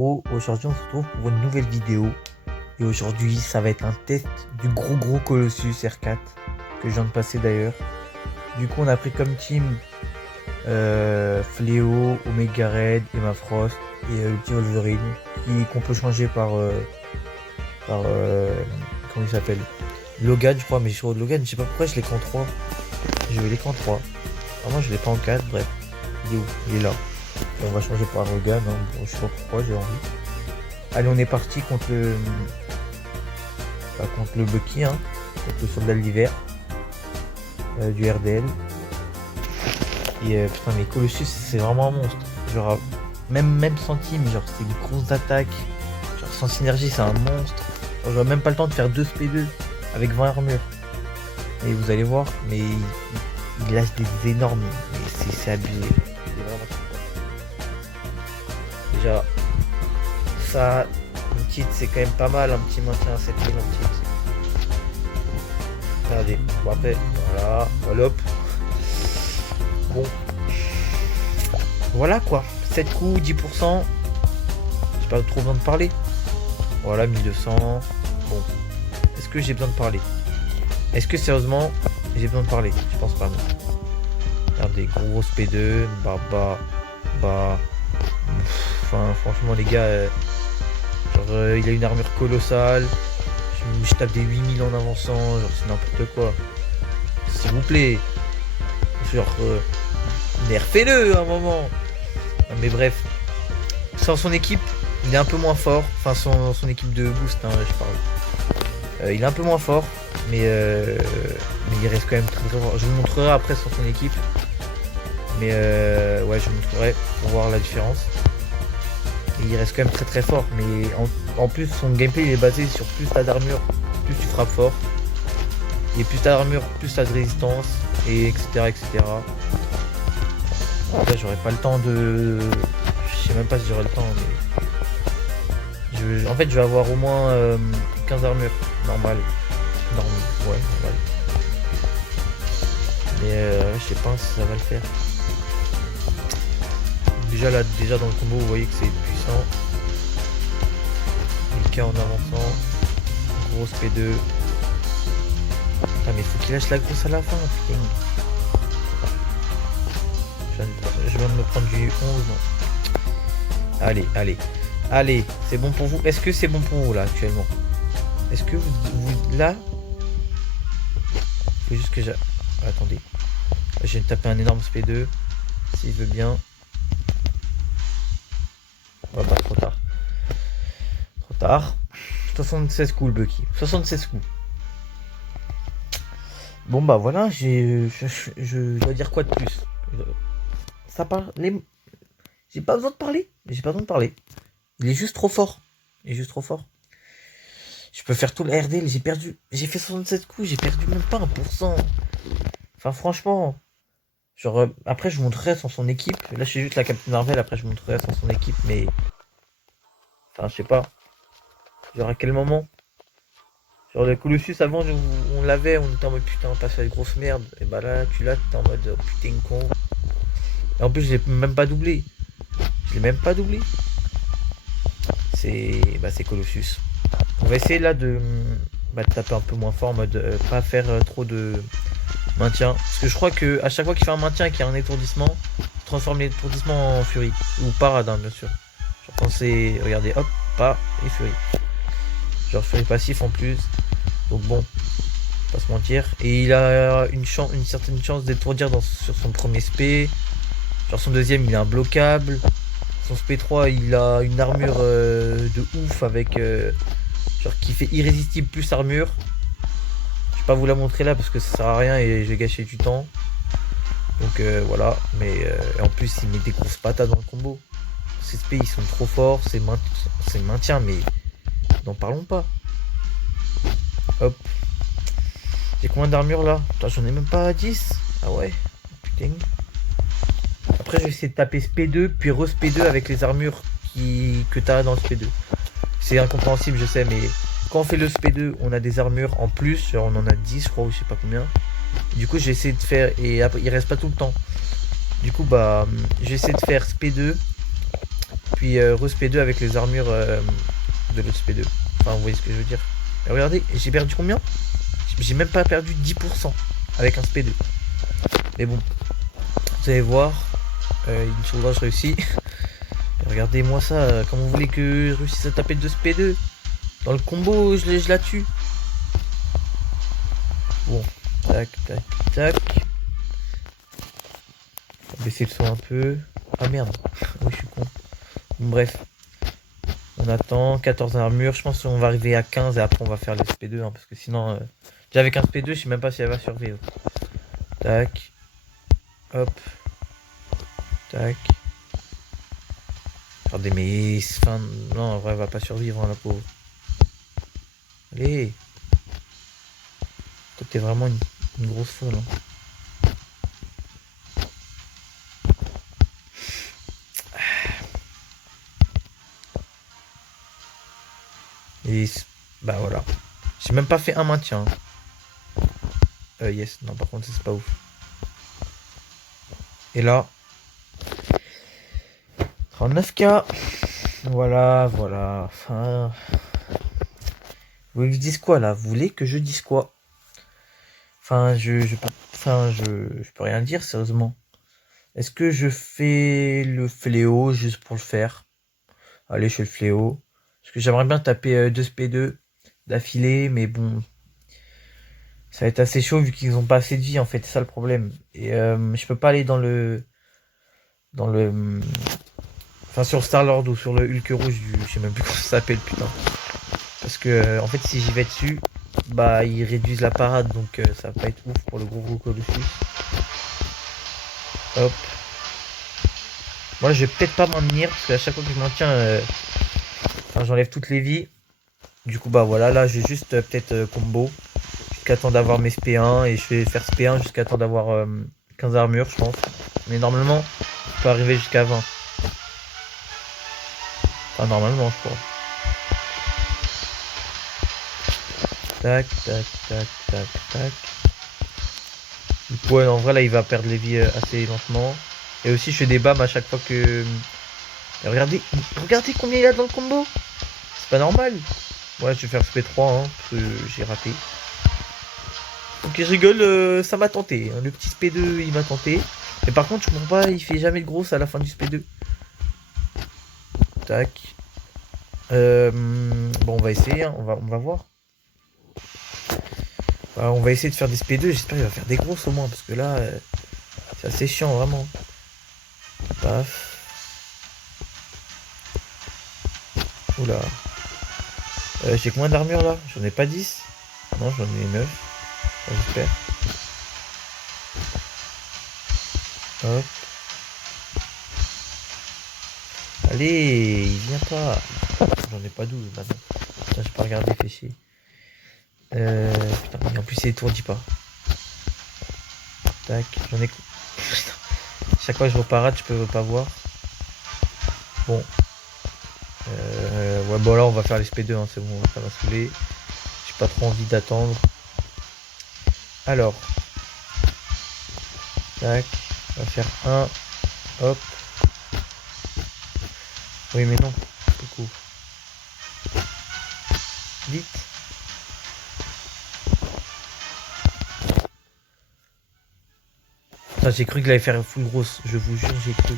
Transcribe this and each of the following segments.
Aujourd'hui on se retrouve pour une nouvelle vidéo et aujourd'hui ça va être un test du gros Colossus R4 que je viens de passer d'ailleurs. Du coup on a pris comme team Fléau, Omega Red, Emma Frost et le petit Wolverine qu'on peut changer par comment il s'appelle, Logan je crois, mais sur Logan je sais pas pourquoi je l'ai qu'en 3. Je l'ai qu'en 3. Vraiment je l'ai pas en 4, bref. Il est où? Il est là. Et on va changer par Logan, hein. Bon, je sais pas pourquoi j'ai envie. Allez, on est parti contre le Bucky, hein, contre le soldat de l'hiver du RDL. Et putain, mais Colossus, c'est vraiment un monstre. Genre, même sans team, genre, c'est une grosse attaque. Genre, sans synergie, c'est un monstre. Genre, j'aurais même pas le temps de faire 2 SP2 avec 20 armures. Et vous allez voir, mais il lâche des énormes. Mais c'est abusé. C'est vraiment trop fort. Déjà, ça, un titre, c'est quand même pas mal, un petit maintien à 7000 en titre. Regardez, bon après, voilà, hop. Bon. Voilà quoi, 7 coups, 10%. J'ai pas trop besoin de parler. Voilà, 1200. Bon. Est-ce que j'ai besoin de parler? Est-ce que sérieusement, j'ai besoin de parler? Je pense pas, non. Regardez, gros P2, enfin, franchement, les gars, il a une armure colossale. Je tape des 8000 en avançant, genre c'est n'importe quoi. S'il vous plaît. Genre, nerfez-le à un moment. Mais bref, sans son équipe, il est un peu moins fort. Enfin, son équipe de boost, hein, je parle. Il est un peu moins fort, mais il reste quand même très fort. Je vous montrerai après sans son équipe. Mais ouais, je vous montrerai pour voir la différence. Et il reste quand même très fort. Mais en plus, son gameplay il est basé sur plus t'as d'armure, plus tu frappes fort. Et plus t'as d'armure, plus t'as de résistance. Et etc. Là, j'aurais pas le temps de. Je sais même pas si j'aurai le temps, mais. En fait, je vais avoir au moins 15 armures. Normal. Ouais, normal. Mais je sais pas si ça va le faire. Déjà dans le combo, vous voyez que c'est puissant. 1000k en avançant. Grosse P2. Ah, mais faut qu'il lâche la grosse à la fin, putain. Je viens de me prendre du 11. Allez, c'est bon pour vous? Est-ce que c'est bon pour vous là actuellement? Est-ce que vous là? Faut juste que j'ai. Attendez. Je vais taper un énorme SP2. S'il veut bien. Oh bah trop tard. Trop tard. 76 coups le Bucky. 76 coups. Bon bah voilà, je dois dire quoi de plus? Ça parle. J'ai pas besoin de parler. Il est juste trop fort. Je peux faire tout le RDL, j'ai perdu. J'ai fait 67 coups, j'ai perdu même pas 1%. Enfin franchement. Genre après je vous montrerai sans son équipe. Là je suis juste la Captain Marvel, après je vous montrerai sans son équipe, mais. Enfin je sais pas. Genre à quel moment? Genre le Colossus avant on l'avait, on était en mode putain on passe à la grosse merde. Et bah là tu l'as, t'es en mode oh, putain con. Et en plus je l'ai même pas doublé. C'est Colossus. On va essayer là de taper un peu moins fort en mode pas faire trop de maintien. Parce que je crois que à chaque fois qu'il fait un maintien et qu'il y a un étourdissement, transforme l'étourdissement en furie. Ou paradin bien sûr. Genre quand c'est. Regardez, hop, pas et furie. Genre furie passif en plus. Donc bon, pas se mentir. Et il a une certaine chance d'étourdir sur son premier SP. Genre son deuxième il est imbloquable. Son SP3 il a une armure de ouf avec genre qui fait irrésistible plus armure. Je vais pas vous la montrer là parce que ça sert à rien et je vais gâcher du temps. Donc voilà, mais en plus il met des grosses patates dans le combo. Ces SP ils sont trop forts, c'est maintien mais n'en parlons pas. Hop. J'ai combien d'armure là? J'en ai même pas 10. Ah ouais, putain. Après je vais essayer de taper SP2 puis re-SP2 avec les armures que t'as dans le SP2. C'est incompréhensible je sais, mais quand on fait le SP2 on a des armures en plus, genre on en a 10 je crois ou je sais pas combien. Du coup j'ai essayé de faire, et après il reste pas tout le temps. Du coup bah j'ai essayé de faire SP2 puis re-SP2 avec les armures de l'autre SP2. Enfin, vous voyez ce que je veux dire. Et regardez, j'ai perdu combien? J'ai même pas perdu 10% avec un SP2. Mais bon, vous allez voir, Inch'Allah, je réussis. Regardez-moi ça, comment vous voulez que je réussisse à taper 2 SP2? Dans le combo, je la tue. Bon, tac, tac, tac. On va baisser le son un peu. Ah merde, oui, je suis con. Bon, bref, on attend, 14 armures. Je pense qu'on va arriver à 15 et après on va faire les SP2. Hein, parce que sinon, déjà avec un SP2, je sais même pas si elle va survivre. Tac. Hop. Tac. Regardez, mais enfin, non, en vrai, elle va pas survivre, hein, la pauvre. Allez. Toi, t'es vraiment une grosse folle. Hein. Et bah voilà. J'ai même pas fait un maintien. Yes, non, par contre, c'est pas ouf. Et là, 39K. Voilà, voilà. Enfin. Vous me dites quoi là? Vous voulez que je dise quoi? Enfin, je peux rien dire, sérieusement. Est-ce que je fais le fléau juste pour le faire? Allez, je fais le fléau. Parce que j'aimerais bien taper 2 SP2 d'affilée, mais bon. Ça va être assez chaud vu qu'ils ont pas assez de vie en fait, c'est ça le problème. Et je peux pas aller dans le. Enfin, sur Star-Lord ou sur le Hulk rouge je sais même plus comment ça s'appelle, putain. Parce que, en fait, si j'y vais dessus, bah, ils réduisent la parade, donc ça va pas être ouf pour le gros Colossus. Hop. Moi, je vais peut-être pas m'en tenir, parce qu'à chaque fois que je m'en tiens, enfin, j'enlève toutes les vies. Du coup, bah voilà, là, j'ai juste peut-être combo. Jusqu'à temps d'avoir mes SP1, et je vais faire SP1 jusqu'à temps d'avoir 15 armures, je pense. Mais normalement, je peux arriver jusqu'à 20. Enfin, normalement, je crois. Tac, tac, tac, tac, tac. Du coup, ouais, en vrai, là, il va perdre les vies assez lentement. Et aussi, je fais des bams à chaque fois que... Et regardez combien il y a dans le combo. C'est pas normal. Ouais, je vais faire SP3, hein, parce que j'ai raté. Ok, je rigole, ça m'a tenté. Hein. Le petit SP2, il m'a tenté. Mais par contre, je comprends pas, il fait jamais de grosse à la fin du SP2. Tac. Bon, on va essayer, hein. On va voir. On va essayer de faire des SP2, j'espère qu'il va faire des grosses au moins, parce que là, c'est assez chiant, vraiment. Paf. Oula. J'ai combien d'armure là? J'en ai pas 10. Non, j'en ai 9. Enfin, j'espère. Hop. Allez, il vient pas. J'en ai pas 12 maintenant. Putain, j'ai pas regardé, fait chier. Putain, mais en plus, il étourdit pas. Tac, j'en ai. Putain. Chaque fois que je reparade, je peux pas voir. Bon. Ouais, bon, là, on va faire les SP2, hein, c'est bon, ça va saouler. J'ai pas trop envie d'attendre. Alors. Tac. On va faire un. Hop. Oui, mais non. Coucou. Vite. Putain, j'ai cru qu'il allait faire une full grosse. Je vous jure, j'ai cru.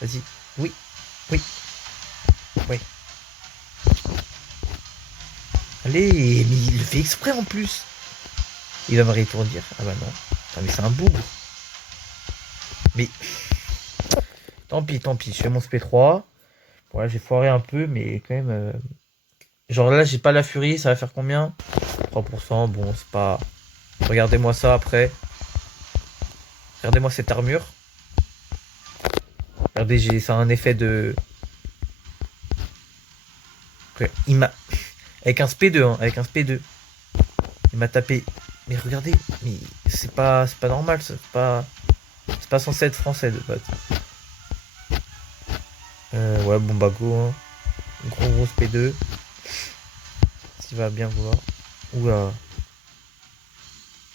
Vas-y. Oui. Oui. Oui. Allez, mais il le fait exprès en plus. Il va me rétourner. Ah bah non. Putain, mais c'est un bougre. Mais. Tant pis, tant pis. Je fais mon SP3. Voilà, j'ai foiré un peu, mais quand même. Genre là, j'ai pas la furie. Ça va faire combien? 3%. Bon, c'est pas. Regardez-moi ça après. Regardez-moi cette armure. Regardez, ça a un effet de. Il m'a. Avec un SP2, hein, avec un SP2. Il m'a tapé. Mais regardez, mais c'est pas normal, c'est pas censé être français de base. Ouais, bon bah go, hein. Gros SP2. S'il va bien voir. Oula.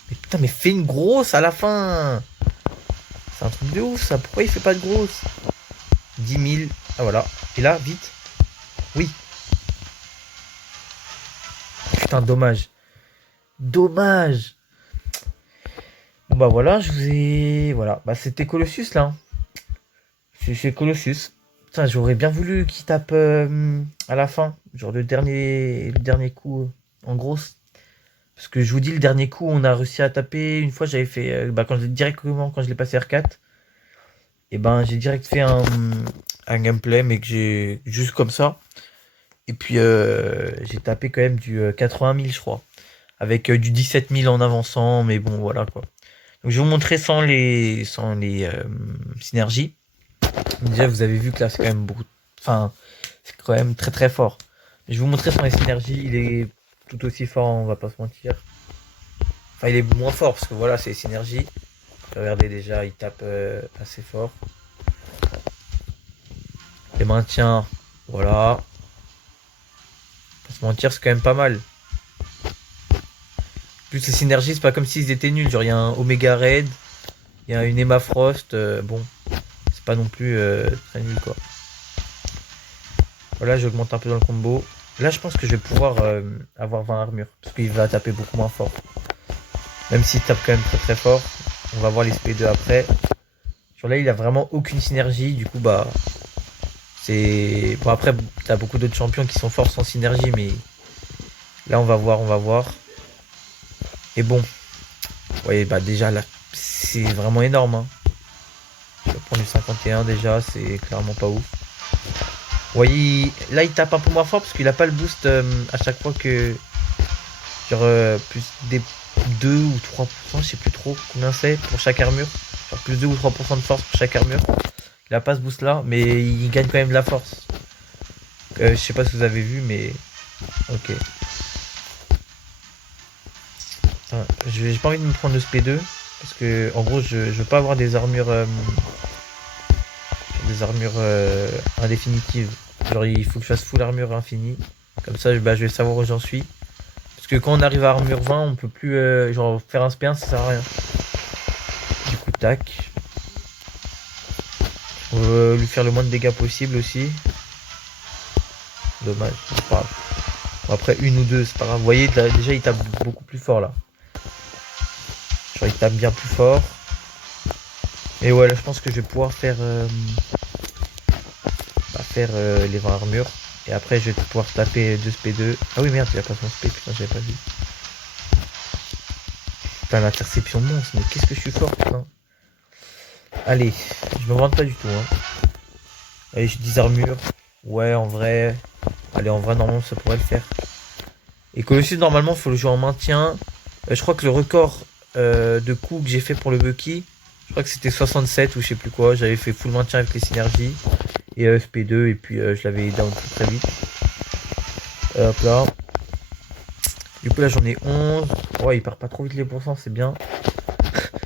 Mais putain, mais fais une grosse à la fin. C'est un truc de ouf ça. Pourquoi il fait pas de grosse? 10 000. Ah voilà. Et là, vite. Oui. Putain, dommage. Dommage. Bon bah voilà, je vous ai... Voilà. Bah c'était Colossus là. Hein. C'est Colossus. Putain, j'aurais bien voulu qu'il tape à la fin. Genre le dernier coup en grosse. Parce que je vous dis, le dernier coup, on a réussi à taper. Une fois, j'avais fait... bah, directement, quand je l'ai passé R4. Et ben j'ai direct fait un gameplay, mais que j'ai juste comme ça. Et puis j'ai tapé quand même du 80 000, je crois. Avec du 17 000 en avançant, mais bon, voilà quoi. Donc je vais vous montrer sans les synergies. Déjà, vous avez vu que là, c'est quand même beaucoup. Enfin, c'est quand même très très fort. Je vais vous montrer sans les synergies. Il est tout aussi fort, on va pas se mentir. Enfin, il est moins fort parce que voilà, c'est les synergies. Regardez déjà, il tape assez fort. Les maintiens, voilà. Pas se mentir, c'est quand même pas mal. Plus les synergies, c'est pas comme s'ils étaient nuls. Genre, il y a un Omega Red, il y a une Emma Frost. Bon, c'est pas non plus très nul quoi. Voilà, j'augmente un peu dans le combo. Là, je pense que je vais pouvoir avoir 20 armures. Parce qu'il va taper beaucoup moins fort. Même s'il tape quand même très très fort. On va voir les SP2 après. Sur là, il a vraiment aucune synergie. Du coup, bah. C'est. Bon, après, t'as beaucoup d'autres champions qui sont forts sans synergie. Mais là, on va voir, on va voir. Et bon. Vous voyez, bah déjà, là, c'est vraiment énorme. Hein. Je vais prendre du 51 déjà. C'est clairement pas ouf. Vous voyez, là, il tape un peu moins fort parce qu'il a pas le boost à chaque fois que. Genre, plus des 2 ou 3%, je sais plus trop combien c'est pour chaque armure. Genre plus 2 ou 3% de force pour chaque armure. Il a pas ce boost là, mais il gagne quand même de la force. Je sais pas si vous avez vu, mais. Ok. J'ai pas envie de me prendre de SP2. Parce que, en gros, je veux pas avoir des armures. Indéfinitives. Genre, il faut que je fasse full armure infinie. Comme ça, bah, je vais savoir où j'en suis. Parce que quand on arrive à armure 20, on peut plus genre faire un SP1, ça sert à rien. Du coup, tac. On veut lui faire le moins de dégâts possible aussi. Dommage, c'est pas grave. Bon, après, une ou deux, c'est pas grave. Vous voyez, là, déjà, il tape beaucoup plus fort là. Genre, il tape bien plus fort. Et ouais, là, je pense que je vais pouvoir faire, les 20 armures. Et après, je vais pouvoir taper 2 SP2. Ah oui, merde, il a pas son SP, putain, j'avais pas vu. Putain, l'interception monstre, mais qu'est-ce que je suis fort, putain. Allez, je me vante pas du tout. Hein. Allez, j'ai 10 armures. Ouais, en vrai. Allez, en vrai, normalement, ça pourrait le faire. Et Colossus, normalement, il faut le jouer en maintien. Je crois que le record de coups que j'ai fait pour le Bucky, je crois que c'était 67 ou je sais plus quoi. J'avais fait full maintien avec les synergies. Et SP2, et puis je l'avais down très vite. Hop là. Du coup, là, j'en ai 11. Ouais, il perd pas trop vite les pourcents, c'est bien.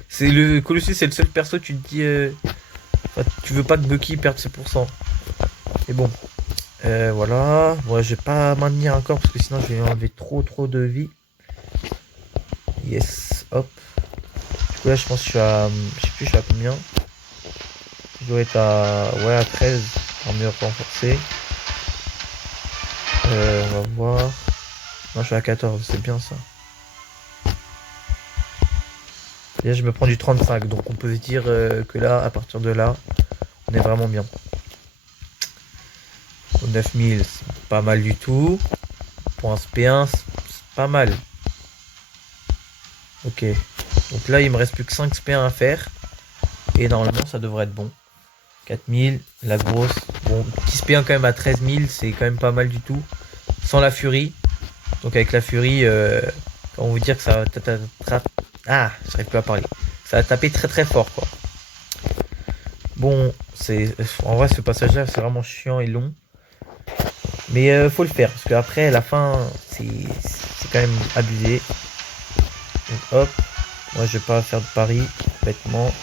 C'est le Colossus, c'est le seul perso, tu te dis. Tu veux pas que Bucky perde ses pourcents. Et bon. Voilà. Bon, je vais pas maintenir encore parce que sinon je vais enlever trop de vie. Yes. Hop. Du coup là je pense que je suis à. Je sais plus je suis à combien. Je dois être à. Ouais à 13. Armure renforcée. On va voir. Non je suis à 14, c'est bien ça. Et là je me prends du 35. Donc on peut se dire que là, à partir de là, on est vraiment bien. 9000, c'est pas mal du tout. Pour un SP1, c'est pas mal. Ok. Donc là, il me reste plus que 5 SP1 à faire. Et normalement, ça devrait être bon. 4000, la grosse. Bon, petit SP1 quand même à 13 000, c'est quand même pas mal du tout. Sans la furie. Donc avec la furie, on vous dire que ça va... Ah, j'arrive plus à parler. Ça va taper très très fort, quoi. Bon, en vrai, ce passage-là, c'est vraiment chiant et long. Mais faut le faire, parce qu'après, à la fin, c'est quand même abusé. Donc hop, moi je vais pas faire de pari, bêtement.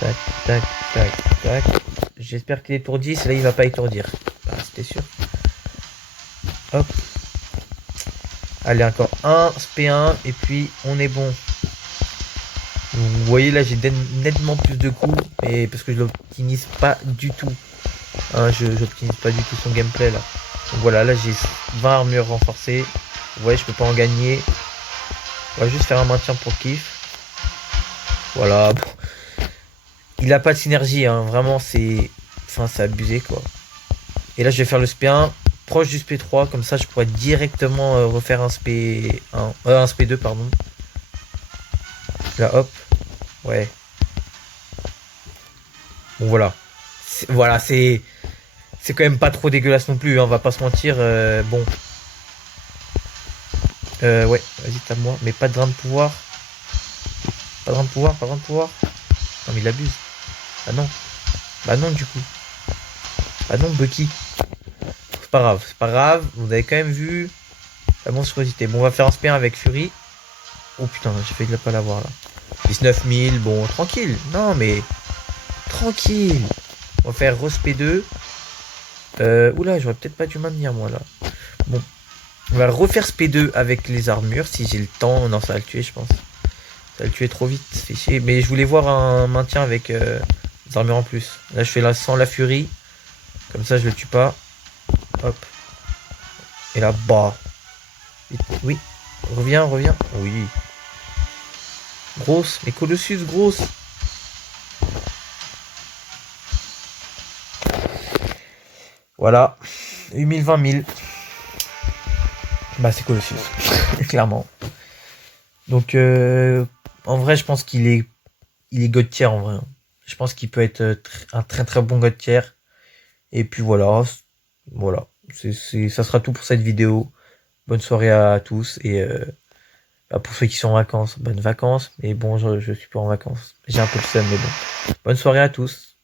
Tac, tac, tac, tac. J'espère qu'il étourdit, là il va pas étourdir. Ah, c'était sûr. Hop. Allez, encore un SP1, et puis on est bon. Vous voyez là, j'ai nettement plus de coups, mais parce que je l'optimise pas du tout. Hein, je n'optimise pas du tout son gameplay là. Donc voilà, là j'ai 20 armures renforcées. Ouais, je peux pas en gagner. On va juste faire un maintien pour kiff. Voilà. Il a pas de synergie, hein. Vraiment, c'est. Enfin, c'est abusé quoi. Et là, je vais faire le SP1 proche du SP3. Comme ça, je pourrais directement refaire un SP1. Un SP2, pardon. Là, hop. Ouais. Bon, voilà. Voilà, c'est. C'est quand même pas trop dégueulasse non plus, hein, on va pas se mentir. Bon. Ouais, vas-y, t'as moi. Mais pas de grain de pouvoir. Pas de grain de pouvoir, pas de grain de pouvoir. Non, mais il abuse. Ah non. Bah non, du coup. Ah non, Bucky. C'est pas grave, c'est pas grave. Vous avez quand même vu la monstruosité. Bon, on va faire un spin avec Fury. Oh putain, j'ai failli pas l'avoir là. 19 000, bon, tranquille. Non, mais tranquille. On va faire Rose P2. Oula, j'aurais peut-être pas dû maintenir moi là. Bon, on va refaire ce P2 avec les armures si j'ai le temps. Non, ça va le tuer, je pense. Ça va le tuer trop vite, c'est fait chier. Mais je voulais voir un maintien avec des armures en plus. Là, je fais là sans la Fury. Comme ça, je le tue pas. Hop. Et là, bah. Oui. Reviens, reviens. Oui. Grosse. Mais Colossus, grosse. Voilà. 8000, 20 000. Bah, c'est Colossus. Clairement. Donc, en vrai, je pense il est god tier en vrai. Je pense qu'il peut être un très très bon god tier. Et puis voilà. Voilà. Ça sera tout pour cette vidéo. Bonne soirée à tous. Et pour ceux qui sont en vacances, bonnes vacances. Mais bon, je suis pas en vacances. J'ai un peu de seum, mais bon. Bonne soirée à tous.